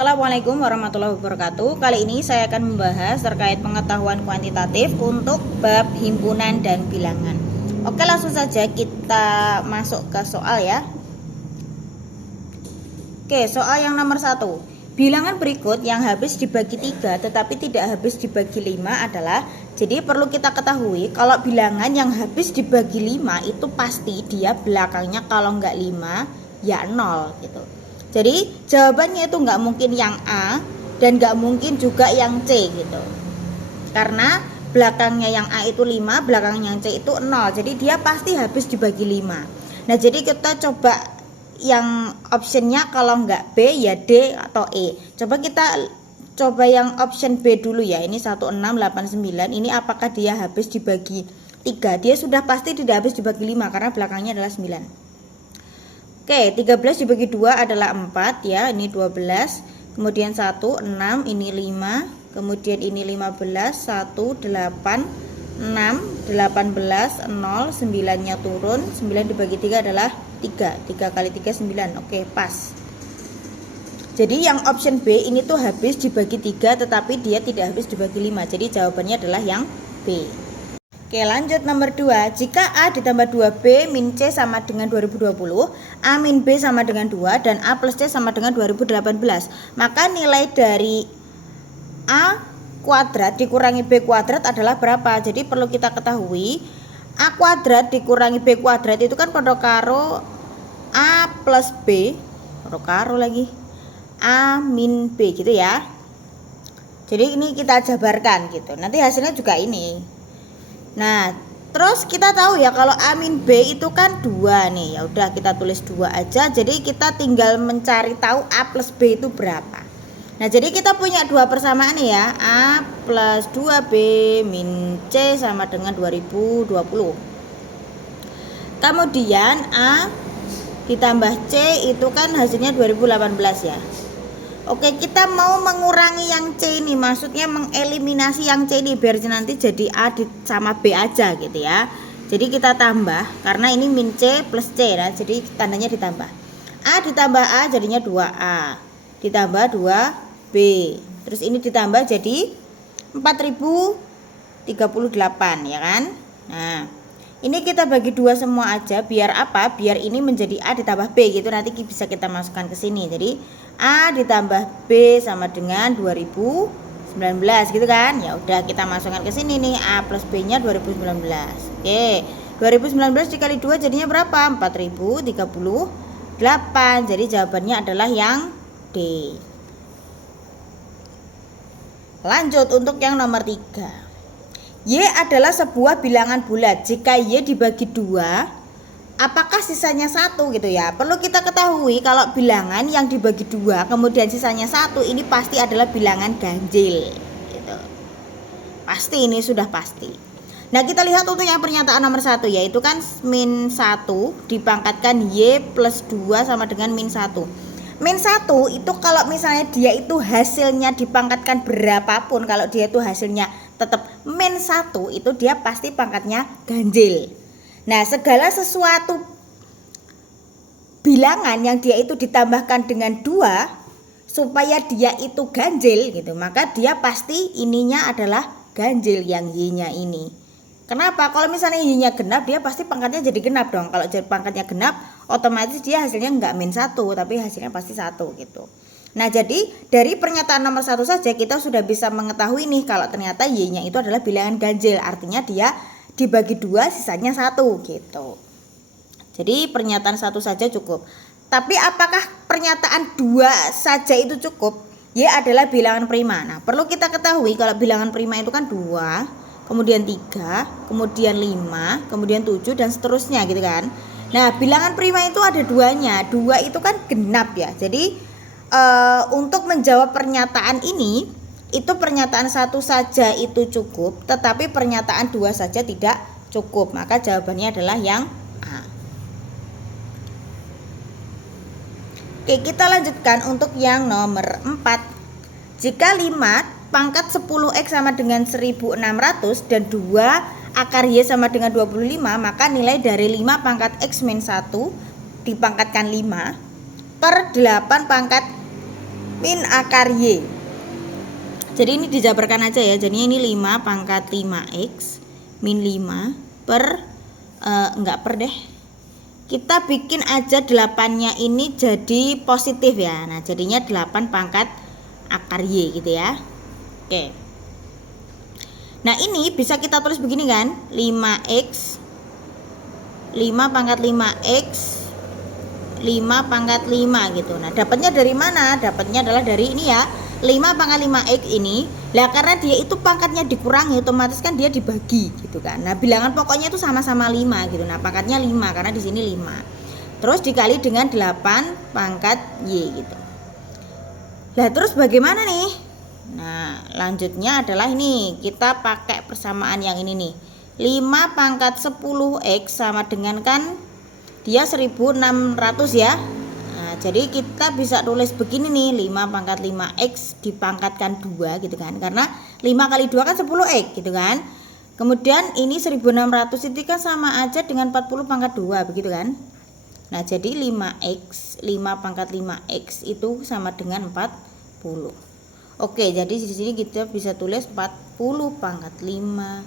Assalamualaikum warahmatullahi wabarakatuh. Kali ini saya akan membahas terkait pengetahuan kuantitatif untuk bab himpunan dan bilangan. Oke, langsung saja kita masuk ke soal ya. Oke, soal yang nomor 1. Bilangan berikut yang habis dibagi 3 tetapi tidak habis dibagi 5 adalah, jadi perlu kita ketahui kalau bilangan yang habis dibagi 5 itu pasti dia belakangnya kalau nggak 5 ya 0 gitu. Jadi jawabannya itu nggak mungkin yang A dan nggak mungkin juga yang C gitu. Karena belakangnya yang A itu 5, belakangnya yang C itu 0. Jadi dia pasti habis dibagi 5. Nah, jadi kita coba yang optionnya kalau nggak B ya D atau E. Coba yang option B dulu ya. Ini 1689. Ini apakah dia habis dibagi 3? Dia sudah pasti tidak habis dibagi 5 karena belakangnya adalah 9. Oke, 13 dibagi 2 adalah 4 ya, ini 12. Kemudian 1, 6, ini 5. Kemudian ini 15, 1, 8, 6, 18, 0, 9-nya turun. 9 dibagi 3 adalah 3. 3 kali 3, 9. Oke, pas. Jadi yang option B ini tuh habis dibagi 3 tetapi dia tidak habis dibagi 5. Jadi jawabannya adalah yang B. Oke, lanjut nomor 2. Jika A ditambah 2B min C sama dengan 2020, A min B sama dengan 2, dan A plus C sama dengan 2018, maka nilai dari A kuadrat dikurangi B kuadrat adalah berapa? Jadi perlu kita ketahui A kuadrat dikurangi B kuadrat itu kan pada karo A plus B, pada karo lagi A min B gitu ya. Jadi ini kita jabarkan gitu. Nanti hasilnya juga ini. Nah, terus kita tahu ya kalau A min B itu kan 2 nih. Ya udah kita tulis 2 aja. Jadi kita tinggal mencari tahu A plus B itu berapa. Nah, jadi kita punya dua persamaan nih ya. A plus 2B min C sama dengan 2020. Kemudian A ditambah C itu kan hasilnya 2018 ya. Oke, kita mau mengurangi yang C ini, maksudnya mengeliminasi yang C ini biar nanti jadi A sama B aja gitu ya. Jadi kita tambah, karena ini min C plus C nah, jadi tandanya ditambah. A ditambah A jadinya 2A, ditambah 2B, terus ini ditambah jadi 4038 ya kan. Nah, ini kita bagi 2 semua aja, biar apa? Biar ini menjadi A ditambah B gitu, nanti bisa kita masukkan ke sini. Jadi A ditambah B sama dengan 2019 gitu kan. Ya udah kita masukkan ke sini nih, A plus B-nya 2019. Oke. 2019 dikali 2 jadinya berapa? 4038. Jadi jawabannya adalah yang D. Lanjut untuk yang nomor 3. Y adalah sebuah bilangan bulat. Jika Y dibagi 2, apakah sisanya 1 gitu ya. Perlu kita ketahui kalau bilangan yang dibagi 2 kemudian sisanya 1 ini pasti adalah bilangan ganjil gitu. Pasti, ini sudah pasti. Nah, kita lihat untuk yang pernyataan nomor 1 yaitu kan min 1 dipangkatkan Y plus 2 sama dengan min 1. Min 1 itu kalau misalnya dia itu hasilnya dipangkatkan berapapun, kalau dia itu hasilnya tetap min 1 itu dia pasti pangkatnya ganjil. Nah, segala sesuatu bilangan yang dia itu ditambahkan dengan 2 supaya dia itu ganjil gitu, maka dia pasti ininya adalah ganjil yang Y-nya ini. Kenapa? Kalau misalnya Y-nya genap, dia pasti pangkatnya jadi genap dong. Kalau jadi pangkatnya genap, otomatis dia hasilnya enggak min 1, tapi hasilnya pasti 1 gitu. Nah, jadi dari pernyataan nomor 1 saja kita sudah bisa mengetahui nih kalau ternyata Y-nya itu adalah bilangan ganjil. Artinya dia dibagi 2 sisanya 1 gitu. Jadi pernyataan 1 saja cukup. Tapi apakah pernyataan 2 saja itu cukup? Y adalah bilangan prima. Nah, perlu kita ketahui kalau bilangan prima itu kan 2, kemudian 3, kemudian 5, kemudian 7 dan seterusnya gitu kan. Nah, bilangan prima itu ada 2-nya. 2 itu kan genap ya. Jadi untuk menjawab pernyataan ini, itu pernyataan 1 saja itu cukup, tetapi pernyataan 2 saja tidak cukup. Maka jawabannya adalah yang A. Oke, kita lanjutkan untuk yang nomor 4. Jika 5 pangkat 10X sama dengan 1600 dan 2 akar Y sama dengan 25, maka nilai dari 5 pangkat X min 1 dipangkatkan 5 per 8 pangkat min akar Y. Jadi ini dijabarkan aja ya. Jadi ini 5 pangkat 5x min 5 per enggak per deh. Kita bikin aja 8-nya ini jadi positif ya. Nah, jadinya 8 pangkat akar Y gitu ya. Oke. Nah, ini bisa kita tulis begini kan. 5x 5 pangkat 5x 5 pangkat 5 gitu. Nah, dapatnya dari mana? Dapatnya adalah dari ini ya. 5 pangkat 5x ini. Lah karena dia itu pangkatnya dikurangi, otomatis kan dia dibagi gitu kan. Nah, bilangan pokoknya itu sama-sama 5 gitu. Nah, pangkatnya 5 karena di sini 5. Terus dikali dengan 8 pangkat Y gitu. Lah terus bagaimana nih? Nah, lanjutnya adalah ini. Kita pakai persamaan yang ini nih. 5 pangkat 10x sama dengan kan dia 1600 ya. Nah, jadi kita bisa tulis begini nih, 5 pangkat 5x dipangkatkan 2 gitu kan. Karena 5 kali 2 kan 10x gitu kan. Kemudian ini 1600 itu kan sama aja dengan 40 pangkat 2 begitu kan. Nah, jadi 5x 5 pangkat 5x itu sama dengan 40. Oke, jadi di sini kita bisa tulis 40 pangkat 5.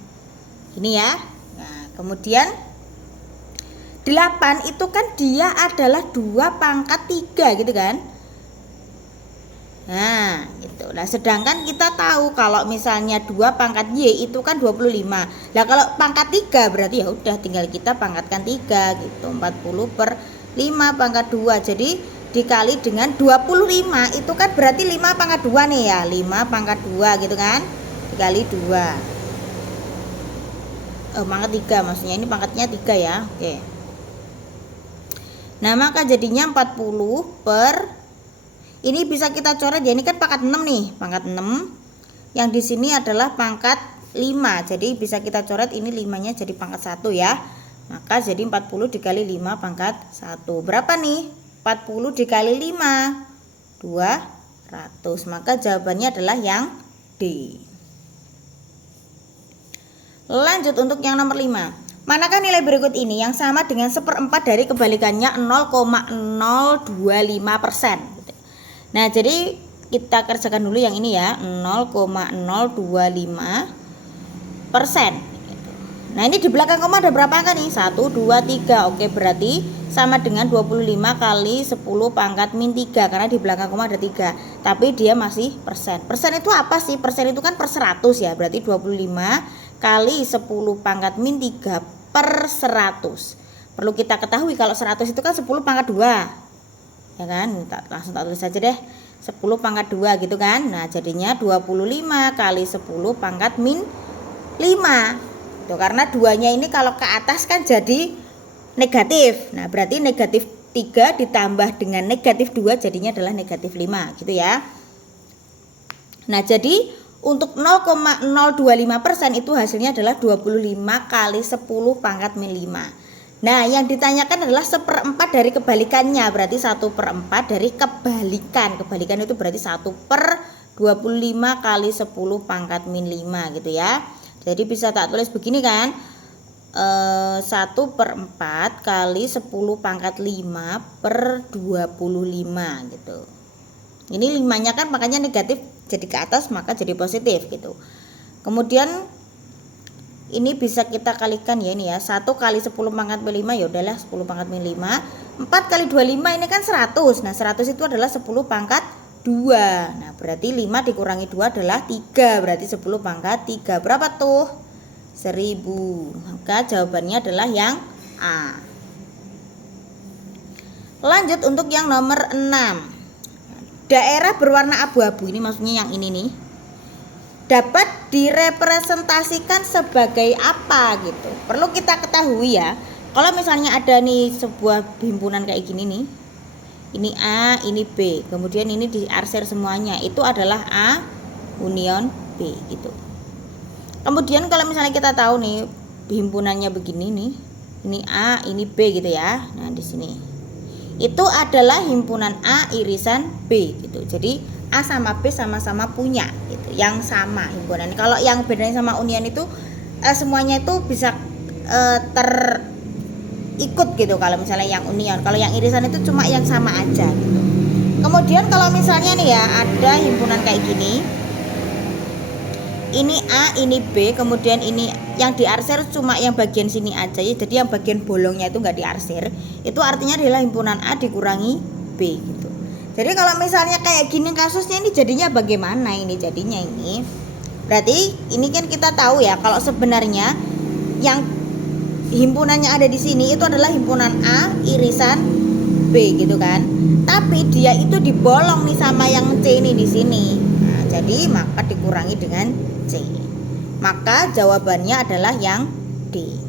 Ini ya. Nah, kemudian 8 itu kan dia adalah 2 pangkat 3 gitu kan. Nah, gitu. Nah, sedangkan kita tahu kalau misalnya 2 pangkat Y itu kan 25. Nah, kalau pangkat 3 berarti ya udah tinggal kita pangkatkan 3 gitu. 40 per 5 pangkat 2. Jadi dikali dengan 25 itu kan berarti 5 pangkat 2 nih ya. 5 pangkat 2 gitu kan. Dikali 2. Oh, pangkat 3 maksudnya ini pangkatnya 3 ya. Oke. Nah, maka jadinya 40 per ini bisa kita coret ya, ini kan pangkat 6 nih, pangkat 6. Yang di sini adalah pangkat 5. Jadi bisa kita coret ini 5-nya jadi pangkat 1 ya. Maka jadi 40 dikali 5 pangkat 1. Berapa nih? 40 dikali 5 200. Maka jawabannya adalah yang D. Lanjut untuk yang nomor 5. Manakah nilai berikut ini yang sama dengan 1/4 dari kebalikannya 0,025%? Nah, jadi kita kerjakan dulu yang ini ya, 0,025%. Nah, ini di belakang koma ada berapa angka nih? 1, 2, 3. Oke, berarti sama dengan 25 kali 10 pangkat min 3 karena di belakang koma ada 3. Tapi dia masih persen. Persen itu apa sih? Persen itu kan per 100 ya. Berarti 25 kali 10 pangkat min 3 per 100. Perlu kita ketahui kalau 100 itu kan 10 pangkat 2. Ya kan? Langsung tak tulis saja deh. 10 pangkat 2 gitu kan. Nah, jadinya 25 kali 10 pangkat min 5. Tuh, karena 2-nya ini kalau ke atas kan jadi negatif. Nah, berarti negatif 3 ditambah dengan negatif 2 jadinya adalah negatif 5 gitu ya. Nah, jadi untuk 0,025% itu hasilnya adalah 25 kali 10 pangkat min 5. Nah, yang ditanyakan adalah 1/4 dari kebalikannya. Berarti 1/4 dari kebalikan. Kebalikan itu berarti 1/25 kali 10 pangkat min 5 gitu ya. Jadi bisa tak tulis begini kan. 1/4 kali 10 pangkat 5 per 25 gitu. Ini 5-nya kan makanya negatif jadi ke atas maka jadi positif gitu. Kemudian ini bisa kita kalikan ya ini ya. 1 kali 10 pangkat min 5 ya udahlah 10 pangkat min 5. 4 kali 25 ini kan 100. Nah, 100 itu adalah 10 pangkat 2. Nah, berarti 5 dikurangi 2 adalah 3. Berarti 10 pangkat 3. Berapa tuh? 1000. Maka jawabannya adalah yang A. Lanjut untuk yang nomor 6. Daerah berwarna abu-abu ini maksudnya yang ini nih. Dapat direpresentasikan sebagai apa gitu. Perlu kita ketahui ya. Kalau misalnya ada nih sebuah himpunan kayak gini nih. Ini A, ini B. Kemudian ini diarsir semuanya. Itu adalah A union B gitu. Kemudian kalau misalnya kita tahu nih himpunannya begini nih. Ini A, ini B gitu ya. Nah, di sini. Itu adalah himpunan A irisan B gitu. Jadi A sama B sama-sama punya gitu. Yang sama himpunan. Kalau yang bedanya sama union itu semuanya itu bisa terikut gitu kalau misalnya yang union. Kalau yang irisan itu cuma yang sama aja gitu. Kemudian kalau misalnya nih ya ada himpunan kayak gini, ini A, ini B, kemudian ini yang diarsir cuma yang bagian sini aja ya, jadi yang bagian bolongnya itu nggak diarsir, itu artinya adalah himpunan A dikurangi B gitu. Jadi kalau misalnya kayak gini kasusnya ini jadinya bagaimana ini jadinya ini? Berarti ini kan kita tahu ya kalau sebenarnya yang himpunannya ada di sini itu adalah himpunan A irisan B gitu kan. Tapi dia itu dibolong nih sama yang C ini di sini. Nah, jadi maka dikurangi dengan C. Maka jawabannya adalah yang D.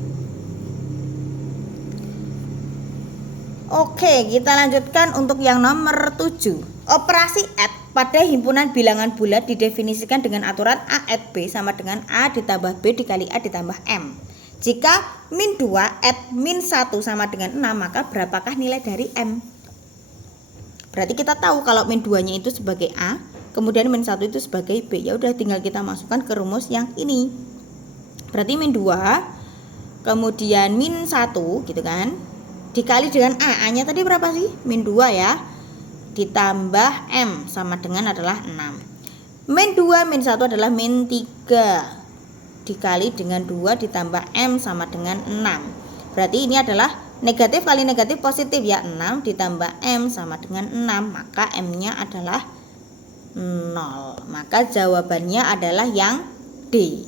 Oke, kita lanjutkan untuk yang nomor 7. Operasi add pada himpunan bilangan bulat didefinisikan dengan aturan A add B sama dengan A ditambah B dikali A ditambah M. Jika min 2 add min 1 sama dengan 6, maka berapakah nilai dari M? Berarti kita tahu kalau min 2-nya itu sebagai A, kemudian min 1 itu sebagai B. Ya udah tinggal kita masukkan ke rumus yang ini. Berarti min 2 kemudian min 1 gitu kan, dikali dengan A. A-nya tadi berapa sih? Min 2 ya. Ditambah M sama dengan adalah 6. Min 2 min 1 adalah min 3. Dikali dengan 2 ditambah M sama dengan 6. Berarti ini adalah negatif kali negatif positif ya. 6 ditambah M sama dengan 6. Maka M-nya adalah 0. Maka jawabannya adalah yang D.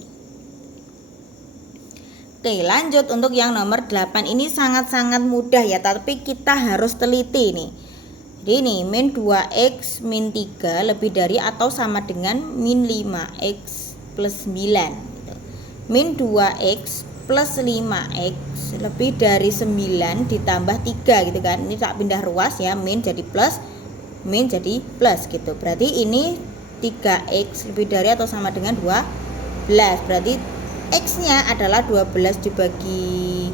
Oke, lanjut untuk yang nomor 8. Ini sangat-sangat mudah ya, tapi kita harus teliti nih. Jadi ini min 2x min 3 lebih dari atau sama dengan min 5x plus 9 gitu. Min 2x plus 5x lebih dari 9 ditambah 3 gitu kan. Ini tak pindah ruas ya, min jadi plus, min jadi plus gitu. Berarti ini 3x lebih dari atau sama dengan 12. Berarti X-nya adalah 12 dibagi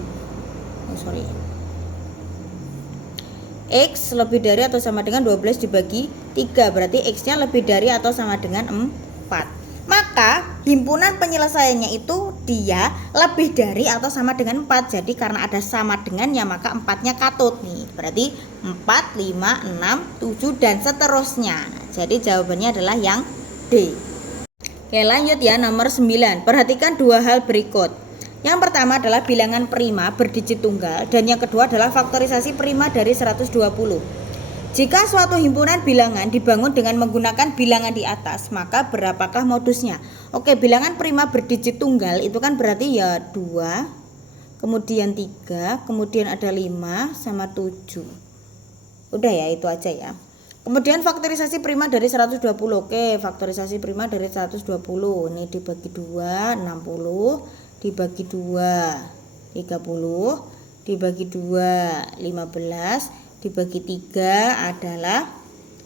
X lebih dari atau sama dengan 12 dibagi 3. Berarti X-nya lebih dari atau sama dengan 4. Maka himpunan penyelesaiannya itu dia lebih dari atau sama dengan 4. Jadi karena ada sama dengannya maka 4-nya katut nih. Berarti 4, 5, 6, 7 dan seterusnya. Jadi jawabannya adalah yang D. Oke, lanjut ya nomor 9. Perhatikan dua hal berikut. Yang pertama adalah bilangan prima berdigit tunggal dan yang kedua adalah faktorisasi prima dari 120. Jika suatu himpunan bilangan dibangun dengan menggunakan bilangan di atas, maka berapakah modusnya? Oke, bilangan prima berdigit tunggal itu kan berarti ya 2, kemudian 3, kemudian ada 5 sama 7. Udah ya, itu aja ya. Kemudian faktorisasi prima dari 120. Oke, faktorisasi prima dari 120. Ini dibagi 2, 60. Dibagi 2, 30. Dibagi 2, 15. Dibagi 3 adalah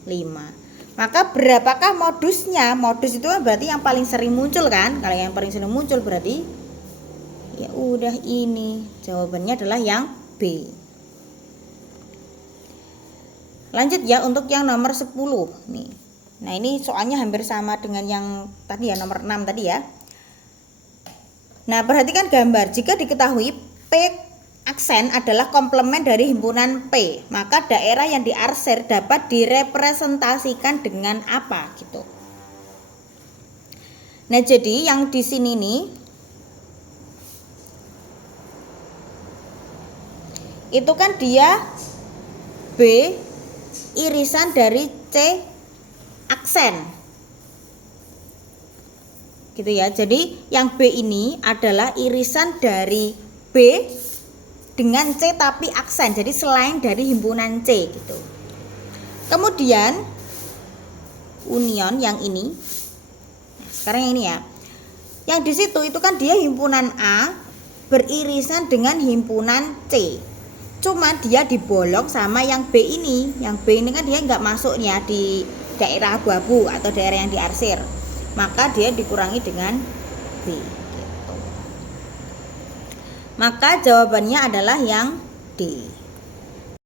5. Maka berapakah modusnya? Modus itu berarti yang paling sering muncul kan? Kalau yang paling sering muncul berarti ya udah ini. Jawabannya adalah yang B. Lanjut ya untuk yang nomor 10 nih. Nah, ini soalnya hampir sama dengan yang tadi ya, nomor 6 tadi ya. Nah, perhatikan gambar. Jika diketahui P aksen adalah komplement dari himpunan P, maka daerah yang diarsir dapat direpresentasikan dengan apa gitu. Nah, jadi yang di sini nih itu kan dia B irisan dari C aksen. Gitu ya. Jadi yang B ini adalah irisan dari B dengan C tapi aksen. Jadi selain dari himpunan C gitu. Kemudian union yang ini. Nah, sekarang yang ini ya. Yang di situ itu kan dia himpunan A beririsan dengan himpunan C. Cuma dia dibolong sama yang B ini. Yang B ini kan dia nggak masuk ya di daerah abu-abu atau daerah yang diarsir. Maka dia dikurangi dengan B gitu. Maka jawabannya adalah yang D.